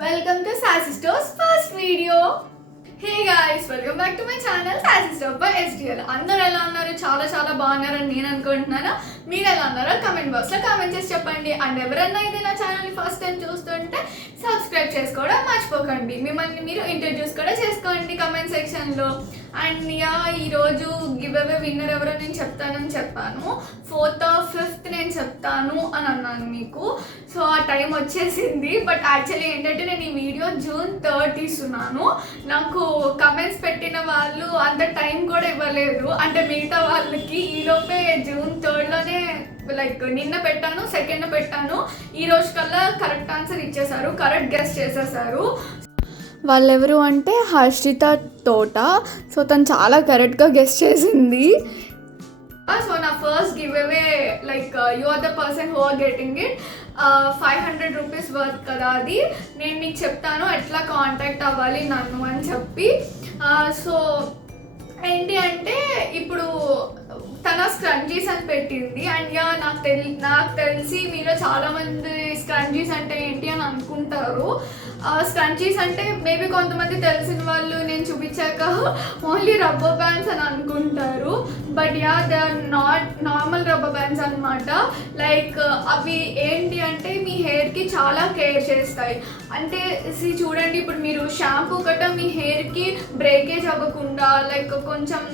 Welcome to Sassy Store's first video. Hey guys, welcome back to my channel Sassy Store by SDL. అందరూ ఎలా ఉన్నారు? చాలా బాగున్నారని నేను అనుకుంటున్నాను. మీరు ఎలా ఉన్నారో కామెంట్ బాక్స్లో కామెంట్ చేసి చెప్పండి. అండ్ ఎవరన్నా అయితే నా ఛానల్ని ఫస్ట్ టైం చూస్తుంటే సబ్స్క్రైబ్ చేసుకోవడం మర్చిపోకండి. మిమ్మల్ని మీరు ఇంట్రడ్యూస్ కూడా చేసుకోండి కామెంట్ సెక్షన్లో. అండ్ ఈరోజు గివ్ అవే విన్నర్ ఎవరో నేను చెప్తానని చెప్పాను. 4th or 5th నేను చెప్తాను అని అన్నాను మీకు. సో ఆ టైం వచ్చేసింది. బట్ యాక్చువల్లీ ఏంటంటే నేను ఈ వీడియో June 3rd తీస్తున్నాను. నాకు కమెంట్స్ పెట్టిన వాళ్ళు అంత టైం కూడా ఇవ్వలేదు. అంటే మిగతా వాళ్ళకి ఈలోపే June 3rdలోనే లైక్ నిన్న పెట్టాను, 2nd పెట్టాను. ఈ రోజు కల్లా కరెక్ట్ ఆన్సర్ ఇచ్చేసారు, కరెక్ట్ గెస్ చేసేసారు. వాళ్ళెవరు అంటే హర్షిత తోట. సో తను చాలా కరెక్ట్గా గెస్ చేసింది. సో నా first give away like you are the person who are getting it. 500 rupees worth కదా అది. నేను నీకు చెప్తాను ఎట్లా కాంటాక్ట్ అవ్వాలి నన్ను అని చెప్పి. సో ఏంటి అంటే ఇప్పుడు తన స్క్రంచీస్ అని పెట్టింది. అండ్ నాకు తెలిసి మీలో చాలామంది స్క్రంచీస్ అంటే ఏంటి అని అనుకుంటారు. స్క్రంచీస్ అంటే మేబీ కొంతమంది తెలిసిన వాళ్ళు నేను చూపించాక ఓన్లీ రబ్బర్ బ్యాండ్స్ అని అనుకుంటారు. But they are not normal rubber bands అనమాట. లైక్ అవి ఏంటి అంటే మీ హెయిర్కి చాలా కేర్ చేస్తాయి. అంటే చూడండి, ఇప్పుడు మీరు షాంపూ కట్ట మీ హెయిర్కి బ్రేకేజ్ అవ్వకుండా లైక్ కొంచెం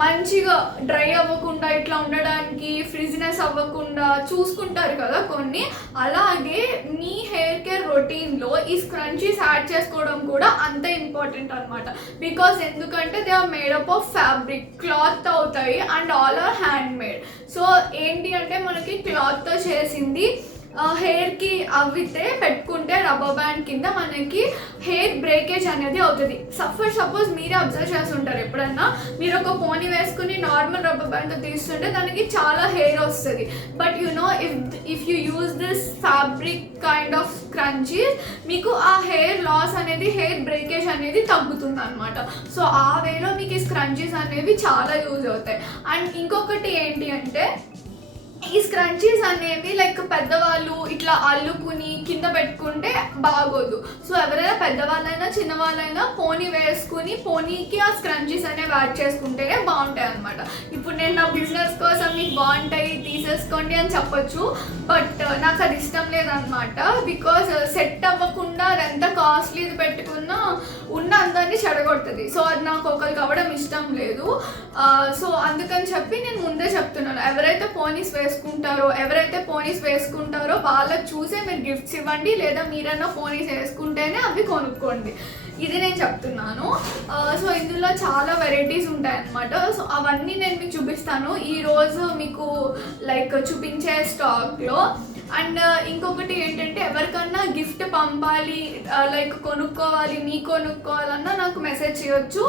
మంచిగా డ్రై అవ్వకుండా ఇట్లా ఉండడానికి, ఫ్రిజినెస్ అవ్వకుండా చూసుకుంటారు కదా కొన్ని. అలాగే మీ హెయిర్ కేర్ రొటీన్లో ఈ స్క్రంచీస్ యాడ్ చేసుకోవడం కూడా అంతే ఇంపార్టెంట్ అనమాట. బికాస్ ఎందుకంటే they are made up of fabric, cloth అవుతాయి and all are handmade. So ఏంటి అంటే మనకి క్లాత్తో చేసింది. హెయిర్కి అవితే పెట్టుకుంటే రబ్బర్ బ్యాండ్ కింద మనకి హెయిర్ బ్రేకేజ్ అనేది అవుతుంది. సపోజ్ మీరే అబ్జర్వ్ చేస్తుంటారు, ఎప్పుడన్నా మీరు ఒక పోనీ వేసుకుని నార్మల్ రబ్బర్ బ్యాండ్తో తీస్తుంటే దానికి చాలా హెయిర్ వస్తుంది. But if you use this fabric kind of scrunchies మీకు ఆ హెయిర్ లాస్ అనేది, హెయిర్ బ్రేకేజ్ అనేది తగ్గుతుంది అనమాట. సో ఆ వేలో మీకు ఈ స్క్రంచీస్ అనేవి చాలా యూజ్ అవుతాయి. అండ్ ఇంకొకటి ఏంటి అంటే ఈ స్క్రంచీస్ అనేవి లైక్ పెద్దవాళ్ళు ఇట్లా అల్లుకుని కింద పెట్టుకుంటే బాగోదు. సో ఎవరైనా పెద్దవాళ్ళైనా చిన్నవాళ్ళైనా పోనీ వేసుకుని పోనీకి ఆ స్క్రంచీస్ అనేవి యాడ్ చేసుకుంటేనే బాగుంటాయి అనమాట. ఇప్పుడు నేను నా బిజినెస్ కోసం మీకు బాగుంటాయి తీసేసుకోండి అని చెప్పొచ్చు. బట్ నాకు అది ఇష్టం లేదనమాట. బికాజ్ సెట్ అవ్వకుండా అది ఎంత కాస్ట్లీది పెట్టుకున్నా ఉన్న అందరినీ చెడగొడుతుంది. సో అది నాకు ఒకరికి అవ్వడం ఇష్టం లేదు. సో అందుకని చెప్పి నేను ముందే చెప్తున్నాను, ఎవరైతే పోనీస్ వేసుకుంటారో వాళ్ళకి చూసే మీరు గిఫ్ట్స్ ఇవ్వండి, లేదా మీరన్నా పోనీస్ వేసుకుంటేనే అవి కొనుక్కోండి. ఇది నేను చెప్తున్నాను. సో ఇందులో చాలా వెరైటీస్ ఉంటాయన్నమాట. సో అవన్నీ నేను మీకు చూపిస్తాను ఈరోజు మీకు లైక్ చూపించే స్టాక్లో. అండ్ ఇంకొకటి ఏంటంటే ఎవరికన్నా గిఫ్ట్ పంపాలి, లైక్ కొనుక్కోవాలన్నా నాకు మెసేజ్ చేయొచ్చు.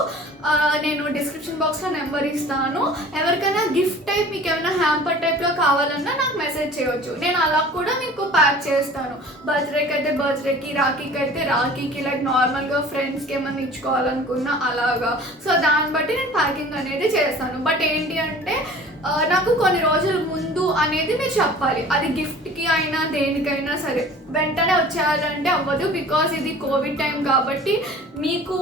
నేను డిస్క్రిప్షన్ బాక్స్లో నెంబర్ ఇస్తాను. ఎవరికైనా గిఫ్ట్ టైప్ మీకు ఏమైనా హ్యాంపర్ టైప్లో కావాలన్నా నాకు మెసేజ్ చేయొచ్చు. నేను అలా కూడా మీకు ప్యాక్ చేస్తాను. బర్త్డేకి అయితే బర్త్డేకి, రాఖీకి అయితే రాఖీకి, లైక్ నార్మల్గా ఫ్రెండ్స్కి ఏమైనా ఇచ్చుకోవాలనుకున్నా అలాగా. సో దాన్ని బట్టి నేను ప్యాకింగ్ అనేది చేస్తాను. బట్ ఏంటి అంటే నాకు కొన్ని రోజుల ముందు అనేది మీరు చెప్పాలి. అది గిఫ్ట్కి అయినా దేనికైనా సరే వెంటనే వచ్చేయాలంటే అవ్వదు. బికాజ్ ఇది కోవిడ్ టైం కాబట్టి మీకు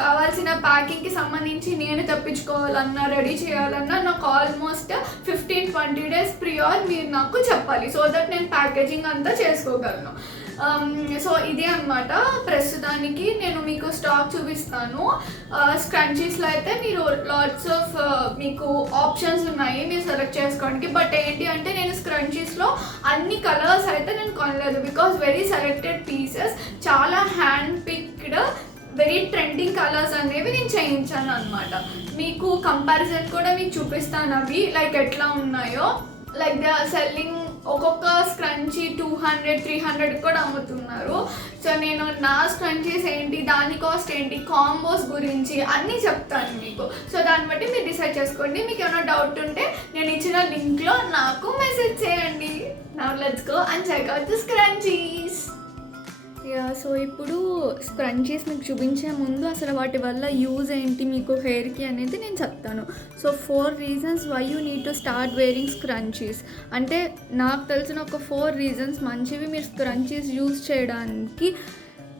కావాల్సిన ప్యాకింగ్కి సంబంధించి నేను తెప్పించుకోవాలన్నా, రెడీ చేయాలన్నా నాకు ఆల్మోస్ట్ 15-20 days ప్రియార్ మీరు నాకు చెప్పాలి. సో దట్ నేను ప్యాకేజింగ్ అంతా చేసుకోగలను. సో ఇదే అనమాట. ప్రస్తుతానికి నేను మీకు స్టాక్ చూపిస్తాను. స్క్రంచీస్లో అయితే మీరు లాట్స్ ఆఫ్ మీకు ఆప్షన్స్ ఉన్నాయి, మీరు సెలెక్ట్ చేసుకోవడానికి. బట్ ఏంటి అంటే నేను స్క్రంచీస్లో అన్ని కలర్స్ అయితే నేను కొనలేదు. బికాజ్ వెరీ సెలెక్టెడ్ పీసెస్, చాలా hand picked very trending colours అనేవి నేను చేయించాను అనమాట. మీకు కంపారిజన్ కూడా మీకు చూపిస్తాను అవి లైక్ ఎట్లా ఉన్నాయో. లైక్ దే ఆర్ సెల్లింగ్ ఒక్కొక్క స్క్రంచీ 200-300 కూడా అమ్ముతున్నారు. సో నేను నా స్క్రంచీస్ ఏంటి, దాని కాస్ట్ ఏంటి, కాంబోస్ గురించి అన్నీ చెప్తాను మీకు. సో దాన్ని బట్టి మీరు డిసైడ్ చేసుకోండి. మీకు ఏమైనా డౌట్ ఉంటే నేను ఇచ్చిన లింక్లో నాకు మెసేజ్ చేయండి. Now let's go and check out the scrunchies. So ఇప్పుడు స్క్రంచీస్ మీకు చూపించే ముందు అసలు వాటి వల్ల యూజ్ ఏంటి మీకు హెయిర్కి అనేది నేను చెప్తాను. So 4 reasons why you need to start wearing scrunchies. అంటే నాకు తెలిసిన ఒక 4 reasons మంచివి మీరు స్క్రంచీస్ యూజ్ చేయడానికి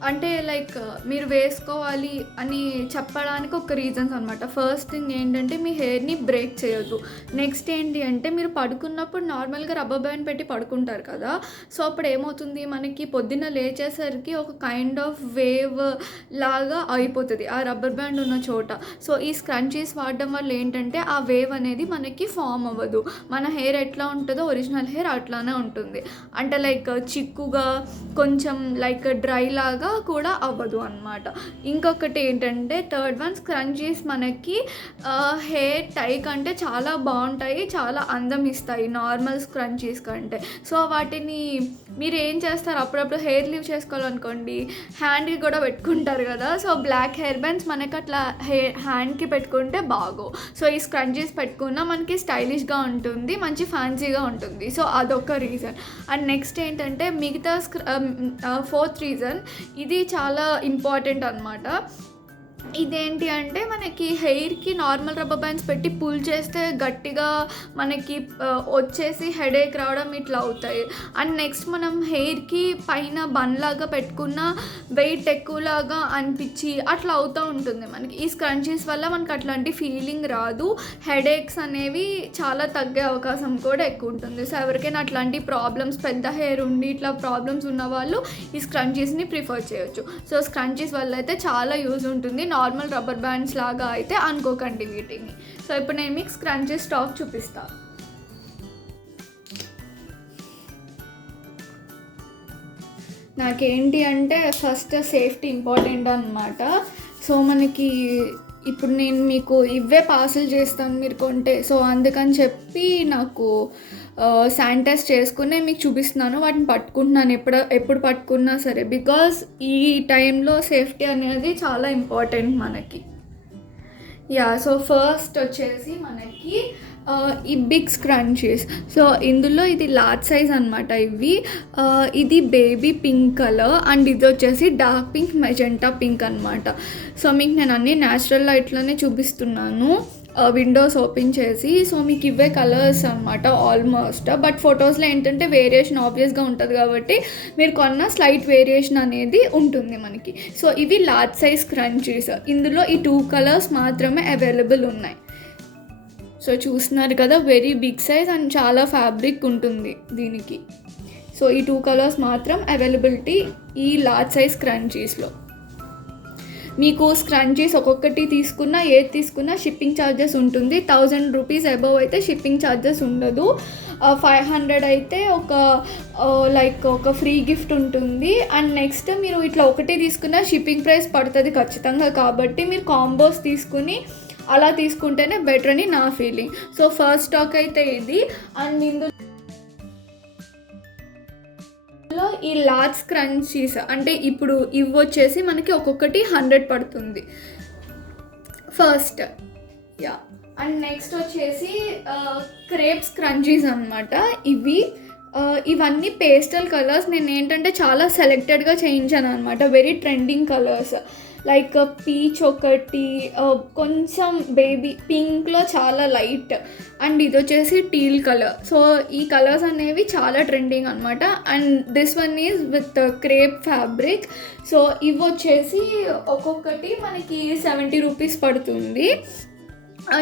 అంటే లైక్ మీరు వేసుకోవాలి అని చెప్పడానికి ఒక రీజన్స్ అనమాట. ఫస్ట్ థింగ్ ఏంటంటే మీ హెయిర్ని బ్రేక్ చేయొద్దు. నెక్స్ట్ ఏంటి అంటే మీరు పడుకున్నప్పుడు నార్మల్గా రబ్బర్ బ్యాండ్ పెట్టి పడుకుంటారు కదా, సో అప్పుడు ఏమవుతుంది మనకి పొద్దున్న లేచేసరికి ఒక కైండ్ ఆఫ్ వేవ్ లాగా అయిపోతుంది ఆ రబ్బర్ బ్యాండ్ ఉన్న చోట. సో ఈ స్క్రంచీస్ వాడడం వల్ల ఏంటంటే ఆ వేవ్ అనేది మనకి ఫామ్ అవ్వదు. మన హెయిర్ ఎట్లా ఉంటుందో ఒరిజినల్ హెయిర్ అట్లానే ఉంటుంది. అంటే లైక్ చిక్కుగా కొంచెం లైక్ డ్రై లాగా కూడా అవ్వదు అన్నమాట. ఇంకొకటి ఏంటంటే థర్డ్ వన్, స్క్రంచీస్ మనకి హెయిర్ టై కంటే చాలా బాగుంటాయి, చాలా అందం ఇస్తాయి నార్మల్ స్క్రంచీస్ కంటే. సో వాటిని మీరు ఏం చేస్తారు, అప్పుడప్పుడు హెయిర్ లీవ్ చేసుకోవాలనుకోండి హ్యాండ్కి కూడా పెట్టుకుంటారు కదా, సో బ్లాక్ హెయిర్ బ్యాండ్స్ మనకి అట్లా హ్యాండ్కి పెట్టుకుంటే బాగో. సో ఈ స్క్రంచీస్ పెట్టుకున్నా మనకి స్టైలిష్గా ఉంటుంది, మంచి ఫ్యాన్సీగా ఉంటుంది. సో అదొక రీజన్. అండ్ నెక్స్ట్ ఏంటంటే మిగతా ఫోర్త్ రీజన్, ఇది చాలా ఇంపార్టెంట్ అనమాట. ఇదేంటి అంటే మనకి హెయిర్కి నార్మల్ రబ్బర్ బ్యాండ్స్ పెట్టి పుల్ చేస్తే గట్టిగా మనకి వచ్చేసి హెడేక్ రావడం ఇట్లా అవుతాయి. అండ్ నెక్స్ట్ మనం హెయిర్కి పైన బన్లాగా పెట్టుకున్న వెయిట్ ఎక్కువలాగా అనిపించి అట్లా అవుతూ ఉంటుంది మనకి. ఈ స్క్రంచీస్ వల్ల మనకి అట్లాంటి ఫీలింగ్ రాదు, హెడేక్స్ అనేవి చాలా తగ్గే అవకాశం కూడా ఎక్కువ ఉంటుంది. సో ఎవరికైనా అట్లాంటి ప్రాబ్లమ్స్, పెద్ద హెయిర్ ఉండి ఇట్లా ప్రాబ్లమ్స్ ఉన్న వాళ్ళు ఈ స్క్రంచీస్ని ప్రిఫర్ చేయొచ్చు. సో స్క్రంచీస్ వల్ల అయితే చాలా యూజ్ ఉంటుంది, నార్మల్ రబ్బర్ బ్యాండ్స్ లాగా అయితే అనుకోకండి వీటిని. సో ఇప్పుడు నేను మీకు స్క్రంచీస్ స్టాక్ చూపిస్తాను. నాకేంటి అంటే ఫస్ట్ సేఫ్టీ ఇంపార్టెంట్ అన్నమాట. సో మనకి ఇప్పుడు నేను మీకు ఇవే పార్సల్ చేస్తాను మీరు కొంటే, సో అందుకని చెప్పి నాకు శానిటైజ్ చేసుకునే మీకు చూపిస్తున్నాను, వాటిని పట్టుకుంటున్నాను ఎప్పుడు పట్టుకున్నా సరే, బికాజ్ ఈ టైంలో సేఫ్టీ అనేది చాలా ఇంపార్టెంట్ మనకి. యా, సో ఫస్ట్ వచ్చేసి మనకి ఈ బిగ్ స్క్రంచీస్. సో ఇందులో ఇది లార్జ్ సైజ్ అనమాట. ఇది బేబీ పింక్ కలర్ అండ్ ఇది వచ్చేసి డార్క్ పింక్, మెజెంటా పింక్ అనమాట. సో మీకు నేను అన్ని న్యాచురల్ లైట్లోనే చూపిస్తున్నాను, విండోస్ ఓపెన్ చేసి. సో మీకు ఇవే కలర్స్ అనమాట ఆల్మోస్ట్, బట్ ఫొటోస్లో ఏంటంటే వేరియేషన్ ఆబ్వియస్గా ఉంటుంది కాబట్టి మీరు కొన్న స్లైట్ వేరియేషన్ అనేది ఉంటుంది మనకి. సో ఇవి లార్జ్ సైజ్ స్క్రంచీస్. ఇందులో ఈ 2 కలర్స్ మాత్రమే అవైలబుల్ ఉన్నాయి. సో చూస్తున్నారు కదా, వెరీ బిగ్ సైజ్ అండ్ చాలా ఫ్యాబ్రిక్ ఉంటుంది దీనికి. సో ఈ 2 కలర్స్ మాత్రం అవైలబిలిటీ ఈ లార్జ్ సైజ్ స్క్రంచీస్లో. మీకు స్క్రంచీస్ ఒక్కొక్కటి తీసుకున్నా, ఏది తీసుకున్నా షిప్పింగ్ ఛార్జెస్ ఉంటుంది. 1000 రూపీస్ అబవ్ అయితే షిప్పింగ్ ఛార్జెస్ ఉండదు. 500 అయితే ఒక ఫ్రీ గిఫ్ట్ ఉంటుంది. అండ్ నెక్స్ట్ మీరు ఇట్లా ఒకటి తీసుకున్నా షిప్పింగ్ ప్రైస్ పడుతుంది ఖచ్చితంగా, కాబట్టి మీరు కాంబోస్ తీసుకుని అలా తీసుకుంటేనే బెటర్ అని నా ఫీలింగ్. సో ఫస్ట్ స్టాక్ అయితే ఇది. అండ్ ఇందులో ఈ లార్జ్ స్క్రంచీస్ అంటే ఇప్పుడు ఇవి వచ్చేసి మనకి ఒక్కొక్కటి 100 పడుతుంది ఫస్ట్. యా, అండ్ నెక్స్ట్ వచ్చేసి క్రేప్ స్క్రంచీస్ అనమాట. ఇవన్నీ పేస్టల్ కలర్స్. నేను ఏంటంటే చాలా సెలెక్టెడ్గా చేయించాను అనమాట, very trending colours. Like peach ఒకటి, కొంచెం బేబీ పింక్లో చాలా లైట్, అండ్ ఇది వచ్చేసి టీల్ కలర్. సో ఈ కలర్స్ అనేవి చాలా ట్రెండింగ్ అనమాట. And this one is with crepe fabric. So ఇవి వచ్చేసి ఒక్కొక్కటి మనకి 70 రూపీస్ పడుతుంది.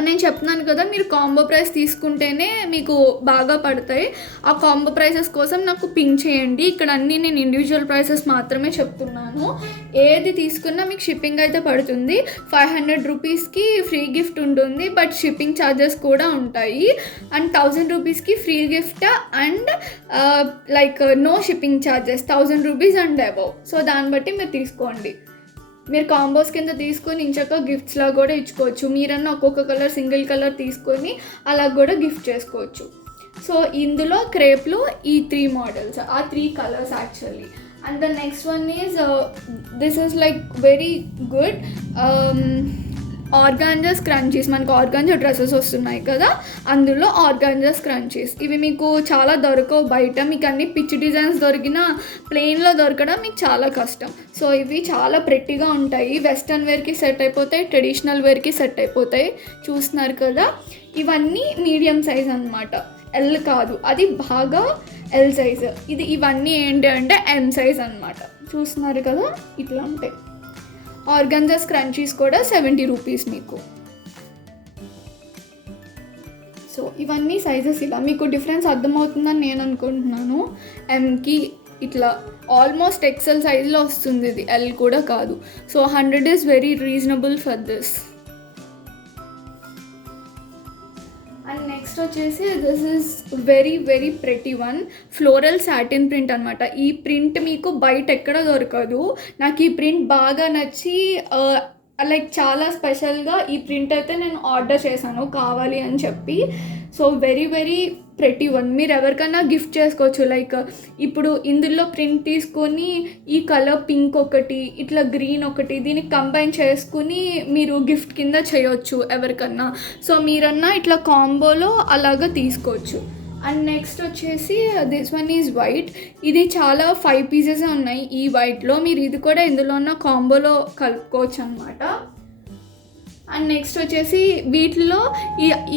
నేను చెప్తున్నాను కదా, మీరు కాంబో ప్రైస్ తీసుకుంటేనే మీకు బాగా పడతాయి. ఆ కాంబో ప్రైసెస్ కోసం నాకు పింక్ చేయండి. ఇక్కడ అన్నీ నేను ఇండివిజువల్ ప్రైసెస్ మాత్రమే చెప్తున్నాను. ఏది తీసుకున్నా మీకు షిప్పింగ్ అయితే పడుతుంది. 500 రూపీస్కి ఫ్రీ గిఫ్ట్ ఉంటుంది, బట్ షిప్పింగ్ ఛార్జెస్ కూడా ఉంటాయి. అండ్ 1000 రూపీస్కి free gift and no shipping charges 1000 rupees and above. So దాన్ని బట్టి మీరు తీసుకోండి. మీరు కాంబోస్ కింద తీసుకొని ఇంచక గిఫ్ట్స్లా కూడా ఇచ్చుకోవచ్చు. మీరన్నా ఒక్కొక్క కలర్ సింగిల్ కలర్ తీసుకొని అలా కూడా గిఫ్ట్ చేసుకోవచ్చు. సో ఇందులో క్రేప్లో ఈ 3 మోడల్స్, ఆ 3 colours actually. And the next one is this is like very good organza scrunchies. మనకు ఆర్గాంజా డ్రెస్సెస్ వస్తున్నాయి కదా, అందులో ఆర్గాంజా స్క్రంచీస్. ఇవి మీకు చాలా దొరకవు బయట, మీకు అన్ని పిచ్ డిజైన్స్ దొరికినా ప్లెయిన్లో దొరకడం మీకు చాలా కష్టం. సో ఇవి చాలా ప్రెట్టిగా ఉంటాయి, వెస్ట్రన్ వేర్కి సెట్ అయిపోతాయి, ట్రెడిషనల్ వేర్కి సెట్ అయిపోతాయి. చూస్తున్నారు కదా, ఇవన్నీ మీడియం సైజ్ అనమాట, ఎల్ కాదు, అది బాగా ఎల్ సైజ్. ఇవన్నీ ఏంటి అంటే ఎం సైజ్ అనమాట. చూస్తున్నారు కదా, ఇట్లా ఉంటాయి. ఆర్గాన్జా స్క్రంచీస్ కూడా 70 రూపీస్ మీకు. సో ఇవన్నీ సైజెస్ ఇలా. మీకు డిఫరెన్స్ అర్థమవుతుందని నేను అనుకుంటున్నాను. ఎంకి ఇట్లా ఆల్మోస్ట్ ఎక్సెల్ సైజ్లో వస్తుంది, ఇది ఎల్ కూడా కాదు. So 100 is very reasonable for this. And next వచ్చేసి this is very very pretty one, floral satin print అనమాట. ఈ ప్రింట్ మీకు బయట ఎక్కడ దొరకదు. నాకు ఈ ప్రింట్ బాగా నచ్చి లైక్ చాలా స్పెషల్గా ఈ ప్రింట్ అయితే నేను ఆర్డర్ చేశాను కావాలి అని చెప్పి. So very very pretty one. మీరు ఎవరికైనా గిఫ్ట్ చేసుకోవచ్చు. లైక్ ఇప్పుడు ఇందులో ప్రింట్ తీసుకొని ఈ కలర్ పింక్ ఒకటి, ఇట్లా గ్రీన్ ఒకటి, దీనికి కంబైన్ చేసుకుని మీరు గిఫ్ట్ కింద చేయొచ్చు ఎవరికన్నా. సో మీరన్నా ఇట్లా కాంబోలో అలాగా తీసుకోవచ్చు. అండ్ నెక్స్ట్ వచ్చేసి దిస్ వన్ ఈజ్ వైట్. ఇది చాలా 5 పీసెస్ ఉన్నాయి ఈ వైట్లో. మీరు ఇది కూడా ఇందులో ఉన్న కాంబోలో కలుపుకోవచ్చు అనమాట. అండ్ నెక్స్ట్ వచ్చేసి వీటిలో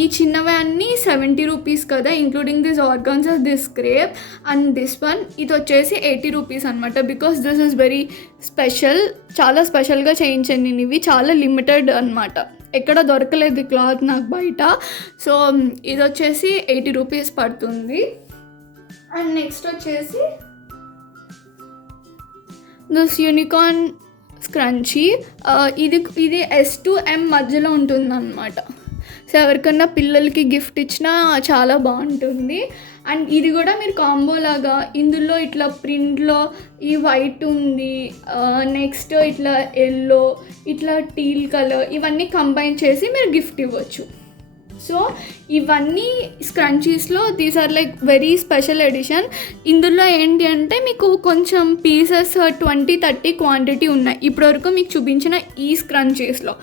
ఈ చిన్నవి అన్నీ 70 రూపీస్ కదా, including this organza, this crepe and this one. ఇది వచ్చేసి 80 రూపీస్ అనమాట. Because this is very special, చాలా స్పెషల్గా చేయించాను నేను. ఇవి చాలా లిమిటెడ్ అనమాట, ఎక్కడ దొరకలేదు క్లాత్ నాకు బయట. సో ఇది వచ్చేసి 80 రూపీస్ పడుతుంది. అండ్ నెక్స్ట్ వచ్చేసి దిస్ యూనికార్న్ స్క్రంచీ. ఇది S to M మధ్యలో ఉంటుందన్నమాట. సో ఎవరికన్నా పిల్లలకి గిఫ్ట్ ఇచ్చినా చాలా బాగుంటుంది. అండ్ ఇది కూడా మీరు కాంబో లాగా ఇందులో ఇట్లా ప్రింట్లో ఈ వైట్ ఉంది, నెక్స్ట్ ఇట్లా ఎల్లో, ఇట్లా టీల్ కలర్, ఇవన్నీ కంబైన్ చేసి మీరు గిఫ్ట్ ఇవ్వచ్చు. సో ఇవన్నీ స్క్రంచీస్లో these are like very special edition. ఇందులో ఏంటి అంటే మీకు కొంచెం పీసెస్ 20-30 క్వాంటిటీ ఉన్నాయి ఇప్పటివరకు మీకు చూపించిన ఈ స్క్రంచీస్లో.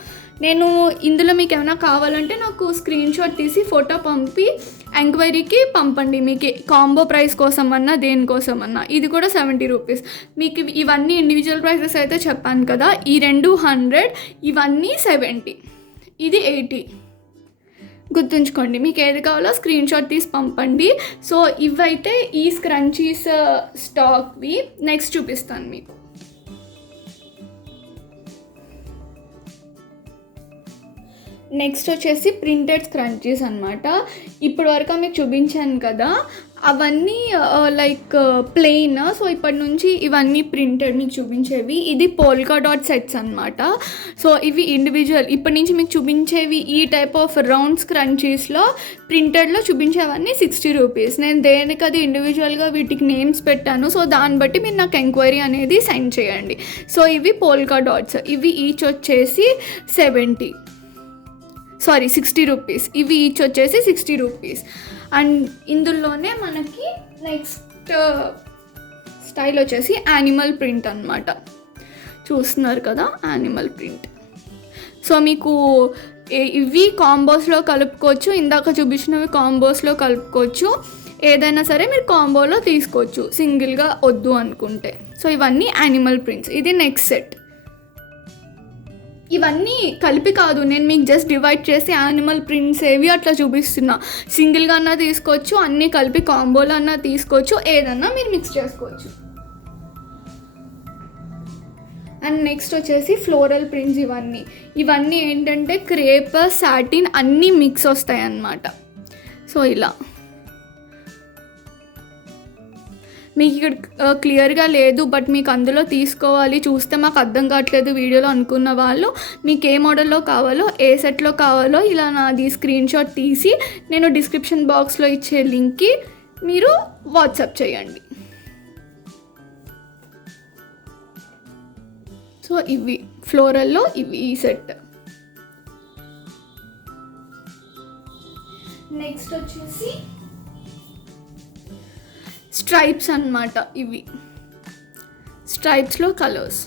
నేను ఇందులో మీకు ఏమైనా కావాలంటే నాకు స్క్రీన్ షాట్ తీసి ఫోటో పంపి ఎంక్వైరీకి పంపండి, మీకు కాంబో ప్రైస్ కోసం అన్నా దేనికోసమన్నా. ఇది కూడా 70 రూపీస్. మీకు ఇవన్నీ ఇండివిజువల్ ప్రైసెస్ అయితే చెప్పాను కదా, ఈ 2 100, ఇవన్నీ 70, ఇది 80. గుర్తుంచుకోండి, మీకు ఏది కావాలో స్క్రీన్ షాట్ తీసి పంపండి. సో ఇవైతే ఈ స్క్రంచీస్ స్టాక్వి. నెక్స్ట్ చూపిస్తాను మీకు. నెక్స్ట్ వచ్చేసి ప్రింటెడ్ స్క్రంచీస్ అనమాట. ఇప్పటి వరకు మీకు చూపించాను కదా, అవన్నీ లైక్ ప్లెయిన్. సో ఇప్పటి నుంచి ఇవన్నీ ప్రింటెడ్ మీకు చూపించేవి. ఇది పోల్కా డాట్ సెట్స్ అనమాట. సో ఇవి ఇండివిజువల్. ఇప్పటి నుంచి మీకు చూపించేవి ఈ టైప్ ఆఫ్ రౌండ్ స్క్రంచీస్లో ప్రింటెడ్లో చూపించేవన్నీ 60 రూపీస్. నేను దేనికి అది ఇండివిజువల్గా వీటికి నేమ్స్ పెట్టాను. సో దాన్ని బట్టి మీరు నాకు ఎంక్వైరీ అనేది సెండ్ చేయండి. సో ఇవి పోల్కా డాట్స్. ఇవి ఈచ్ వచ్చేసి 60 రూపీస్. ఇవి ఈచ్ వచ్చేసి 60 రూపీస్. అండ్ ఇందులోనే మనకి నెక్స్ట్ స్టైల్ వచ్చేసి యానిమల్ ప్రింట్ అనమాట. చూస్తున్నారు కదా, యానిమల్ ప్రింట్. సో మీకు ఇవి కాంబోస్లో కలుపుకోవచ్చు, ఇందాక చూపించినవి కాంబోస్లో కలుపుకోవచ్చు. ఏదైనా సరే మీరు కాంబోలో తీసుకోవచ్చు సింగిల్గా వద్దు అనుకుంటే. సో ఇవన్నీ యానిమల్ ప్రింట్స్. ఇది నెక్స్ట్ సెట్. ఇవన్నీ కలిపి కాదు, నేను మీకు జస్ట్ డివైడ్ చేసి యానిమల్ ప్రింట్స్ ఏవి అట్లా చూపిస్తున్నా. సింగిల్గా అన్నా తీసుకోవచ్చు, అన్నీ కలిపి కాంబోలో అన్నా తీసుకోవచ్చు, ఏదన్నా మీరు మిక్స్ చేసుకోవచ్చు. అండ్ నెక్స్ట్ వచ్చేసి ఫ్లోరల్ ప్రింట్స్. ఇవన్నీ ఏంటంటే క్రేప్, సాటిన్ అన్నీ మిక్స్ వస్తాయి అన్నమాట. సో ఇలా మీకు ఇక్కడ క్లియర్గా లేదు, బట్ మీకు అందులో తీసుకోవాలి, చూస్తే మాకు అర్థం కావట్లేదు వీడియోలో అనుకున్న వాళ్ళు, మీకు ఏ మోడల్లో కావాలో, ఏ సెట్లో కావాలో ఇలా నాది స్క్రీన్ షాట్ తీసి నేను డిస్క్రిప్షన్ బాక్స్లో ఇచ్చే లింక్కి మీరు వాట్సాప్ చేయండి. సో ఇవి ఫ్లోరల్లో ఇవి ఈ సెట్. నెక్స్ట్ వచ్చేసి స్ట్రైప్స్ అన్నమాట. ఇవి స్ట్రైప్స్లో కలర్స్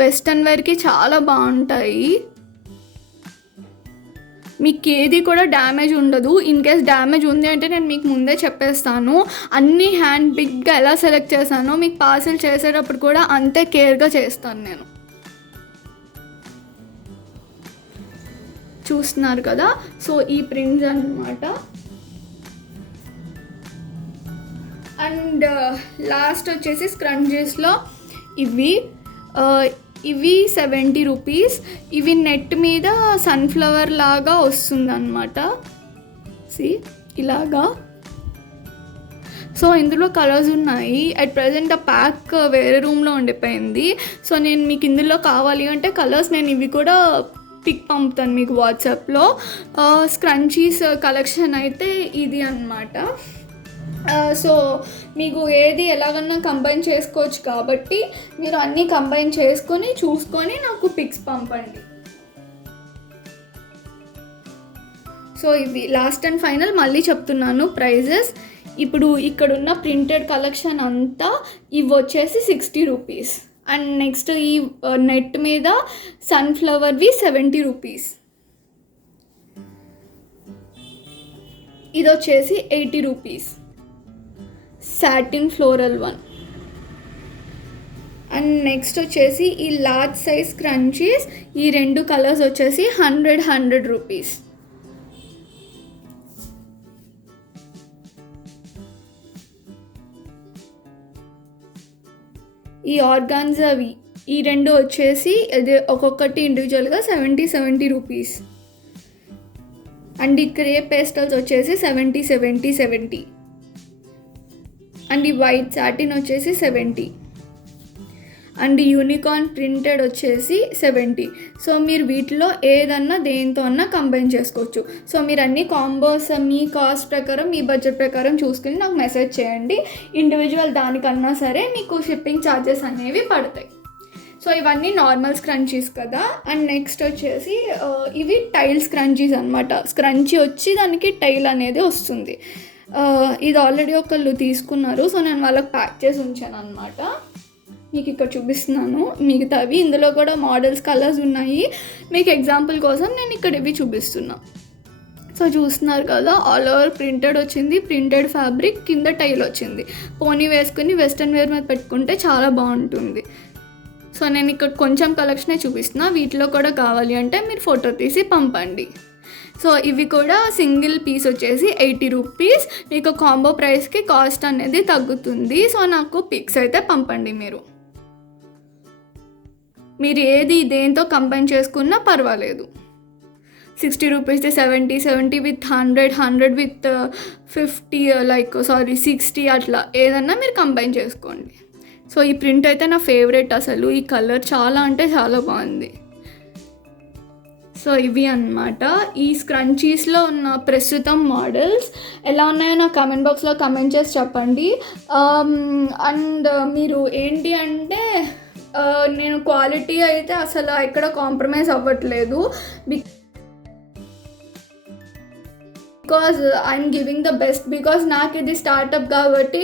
వెస్ట్రన్ వేర్కి చాలా బాగుంటాయి. మీకు ఏది కూడా డ్యామేజ్ ఉండదు. ఇన్ కేస్ డ్యామేజ్ ఉంది అంటే నేను మీకు ముందే చెప్పేస్తాను. అన్నీ హ్యాండ్ బిగ్గా ఎలా సెలెక్ట్ చేశానో మీకు పార్సెల్ చేసేటప్పుడు కూడా అంతే కేర్గా చేస్తాను నేను. చూస్తున్నారు కదా, సో ఈ ప్రింట్స్ అన్నమాట. అండ్ లాస్ట్ వచ్చేసి స్క్రంచీస్లో ఇవి 70 రూపీస్. ఇవి నెట్ మీద సన్ఫ్లవర్ లాగా వస్తుందన్నమాట. ఇలాగా. సో ఇందులో కలర్స్ ఉన్నాయి. అట్ ప్రజెంట్ ఆ ప్యాక్ వేరే రూమ్లో ఉండిపోయింది. సో నేను మీకు ఇందులో కావాలి అంటే కలర్స్ నేను ఇవి కూడా పిక్ పంపుతాను మీకు వాట్సాప్లో. స్క్రంచీస్ కలెక్షన్ అయితే ఇది అన్నమాట. సో మీకు ఏది ఎలాగన్నా కంబైన్ చేసుకోవచ్చు కాబట్టి మీరు అన్నీ కంబైన్ చేసుకొని చూసుకొని నాకు పిక్స్ పంపండి. సో ఇవి లాస్ట్ అండ్ ఫైనల్ మళ్ళీ చెప్తున్నాను ప్రైజెస్. ఇప్పుడు ఇక్కడున్న ప్రింటెడ్ కలెక్షన్ అంతా ఇవి వచ్చేసి 60 రూపీస్. అండ్ నెక్స్ట్ ఈ నెట్ మీద సన్ఫ్లవర్వి 70 రూపీస్. ఇది వచ్చేసి 80 rupees satin floral one. And next వచ్చేసి ఈ లార్జ్ సైజ్ క్రంచీస్ ఈ 2 కలర్స్ వచ్చేసి 100 రూపీస్. ఈ ఆర్గాన్జావి ఈ 2 వచ్చేసి ఇది ఒక్కొక్కటి ఇండివిజువల్గా 70 రూపీస్. అండ్ ఈ క్రేప్ పేస్టల్స్ వచ్చేసి 70. అండ్ ఈ వైట్ సాటిన్ వచ్చేసి 70. అండ్ యూనికార్న్ ప్రింటెడ్ వచ్చేసి 70. సో మీరు వీటిలో ఏదన్నా దేంతో అన్నా కంబైన్ చేసుకోవచ్చు. సో మీరు అన్ని కాంబోస్ మీ కాస్ట్ ప్రకారం మీ బడ్జెట్ ప్రకారం చూసుకుని నాకు మెసేజ్ చేయండి. ఇండివిజువల్ దానికన్నా సరే మీకు షిప్పింగ్ ఛార్జెస్ అనేవి పడతాయి. సో ఇవన్నీ నార్మల్ స్క్రంచీస్ కదా. అండ్ నెక్స్ట్ వచ్చేసి ఇవి టైల్ స్క్రంచీస్ అనమాట. స్క్రంచీ వచ్చి దానికి టైల్ అనేది వస్తుంది. ఇది ఆల్రెడీ ఒకళ్ళు తీసుకున్నారు. సో నేను వాళ్ళకి ప్యాక్ చేసి ఉంచాను అనమాట. మీకు ఇక్కడ చూపిస్తున్నాను మిగతావి. ఇందులో కూడా మోడల్స్ కలర్స్ ఉన్నాయి. మీకు ఎగ్జాంపుల్ కోసం నేను ఇక్కడ ఇవి చూపిస్తున్నా. సో చూస్తున్నారు కదా ఆల్ ఓవర్ ప్రింటెడ్ వచ్చింది. ప్రింటెడ్ ఫ్యాబ్రిక్ కింద టైల్ వచ్చింది. పోనీ వేసుకుని వెస్ట్రన్ వేర్ మీద పెట్టుకుంటే చాలా బాగుంటుంది. సో నేను ఇక్కడ కొంచెం కలెక్షనే చూపిస్తున్నా. వీటిలో కూడా కావాలి అంటే మీరు ఫోటో తీసి పంపండి. సో ఇవి కూడా సింగిల్ పీస్ వచ్చేసి 80 రూపీస్. మీకు కాంబో ప్రైస్కి కాస్ట్ అనేది తగ్గుతుంది. సో నాకు పిక్స్ అయితే పంపండి. మీరు ఏది దేంతో కంబైన్ చేసుకున్నా పర్వాలేదు. 60 రూపీస్ది 70 విత్ 100 విత్ 50 60 అట్లా ఏదన్నా మీరు కంబైన్ చేసుకోండి. సో ఈ ప్రింట్ అయితే నా ఫేవరెట్ అసలు. ఈ కలర్ చాలా అంటే చాలా బాగుంది. సో ఇవి అన్నమాట ఈ స్క్రంచీస్లో ఉన్న ప్రస్తుతం మోడల్స్. ఎలా ఉన్నాయో నా కామెంట్ బాక్స్లో కామెంట్ చేసి చెప్పండి. అండ్ మీరు ఏంటి అంటే నేను క్వాలిటీ అయితే అసలు ఎక్కడ కాంప్రమైజ్ అవ్వట్లేదు. Because I'm giving the best. Because నాకు ఇది స్టార్టప్ కాబట్టి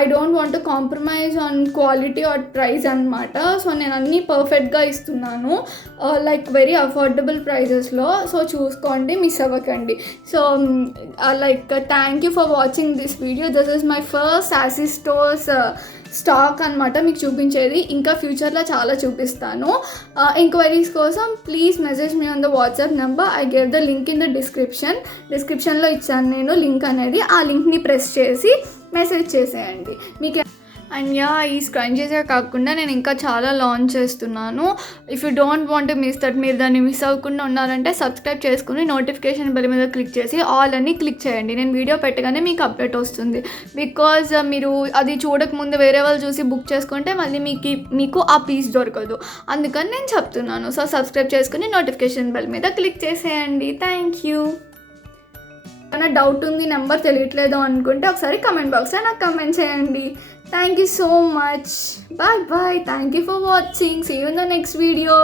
I don't want to compromise on quality are price అనమాట. సో నేను అన్నీ పర్ఫెక్ట్గా ఇస్తున్నాను, లైక్ వెరీ అఫోర్డబుల్ ప్రైజెస్లో. సో చూసుకోండి, మిస్ అవ్వకండి. So thank you for watching this video. This is my first sassy stores stock అనమాట మీకు చూపించేది. ఇంకా ఫ్యూచర్లో చాలా చూపిస్తాను. ఎంక్వైరీస్ కోసం please message me on the WhatsApp number. I gave the link in the డిస్క్రిప్షన్లో ఇచ్చాను నేను లింక్ అనేది. ఆ లింక్ని ప్రెస్ చేసి మెసేజ్ చేసేయండి. మీకు అండ్ ఈ స్క్రంచీసే కాకుండా నేను ఇంకా చాలా లాంచ్ చేస్తున్నాను. If you don't want to miss that, మీరు దాన్ని మిస్ అవ్వకుండా ఉన్నారంటే సబ్స్క్రైబ్ చేసుకుని నోటిఫికేషన్ బెల్ మీద క్లిక్ చేసి ఆల్ అని క్లిక్ చేయండి. నేను వీడియో పెట్టగానే మీకు అప్డేట్ వస్తుంది. బికాజ్ మీరు అది చూడకముందు వేరే వాళ్ళు చూసి బుక్ చేసుకుంటే మళ్ళీ మీకు ఆ పీస్ దొరకదు. అందుకని నేను చెప్తున్నాను. సో సబ్స్క్రైబ్ చేసుకుని నోటిఫికేషన్ బెల్ మీద క్లిక్ చేసేయండి. Thank you. ఏమైనా డౌట్ ఉంది, నెంబర్ తెలియట్లేదు అనుకుంటే ఒకసారి కమెంట్ బాక్స్లో నాకు కమెంట్ చేయండి. Thank you so much. Bye bye. Thank you for watching. See you in the next video.